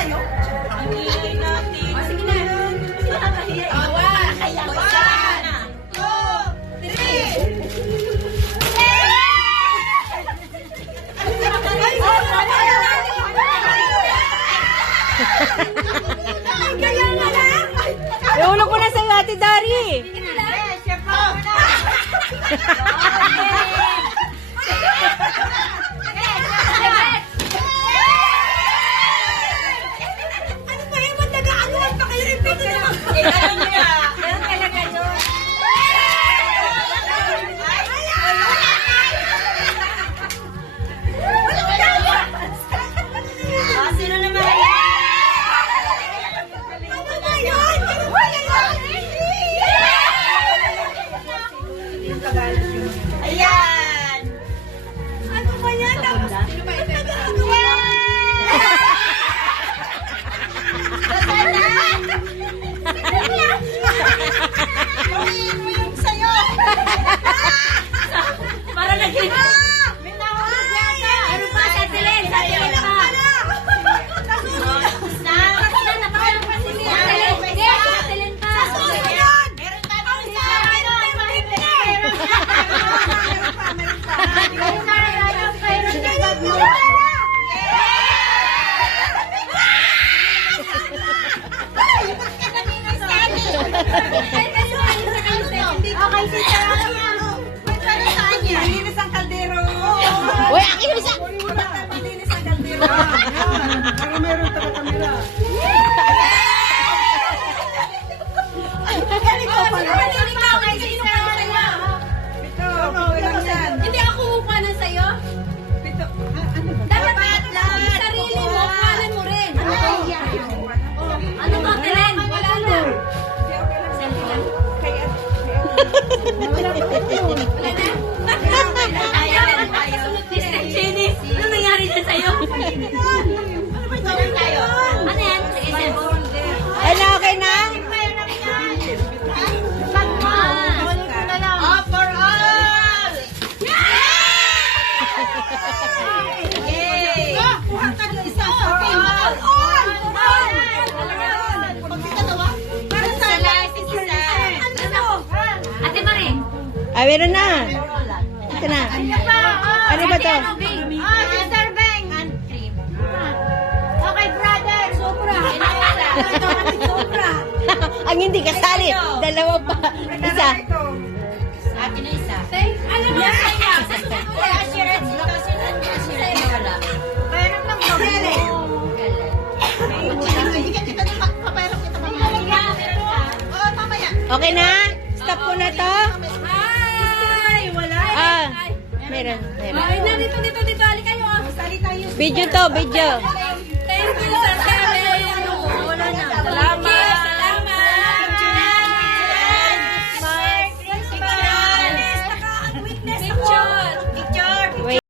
kayo? Ang ingay natin. O, sige na. Nakakahiya. Awa. Kaya ba? 1, 2, 3. Kaya nga lang. Iulog ko na sa iyo, Ate Dari. Ano ba yung magdagaagawan pa kayo? Repeat na naman. Alam niya. Ganun talaga yun. Sino naman? Ano ba yun? Ayan! Ano ba yan? Sino ba ito? Yung sayo! Para naging... May nahulog yata! Ano ba? Sa tilin! Sa tilin pa! Napakala pa si Mia! Sa tilin pa! Sa susunod! Meron tayo isa! Meron pa! Okay, siya. Malinis ang kaldero. Uy, akin isa! Malinis ang kaldero. Pero meron taga-kamera. Ganito pala. Hindi ako upanan sa'yo. Dapat sarili mo, upanan mo rin. Ano ka, Karen? Wala na. Wala na? Jenny, ano nangyari dyan sa'yo? Ano yan? Ano, okay na? All for all! Yay! Kuha ka ng isa. All! Para sa life is isa. Ano? Ate Marie. Ah, meron na. Ito na. Ano ba to? Sister Beng. And cream. Okay, brother. Sobra. Sobra. Ang hindi kasali. Dalawa pa. Isa. Akin na isa. Ano ba kaya? Assurance. Wala. Mayroon lang ba? Bigyan kita ng papayarap kita. Oo, mamaya. Okay na? Stop ko na to? Ay, wala. Ah, meron. Ay, na dito. Halika kayo. Salita tayo. Video to, video.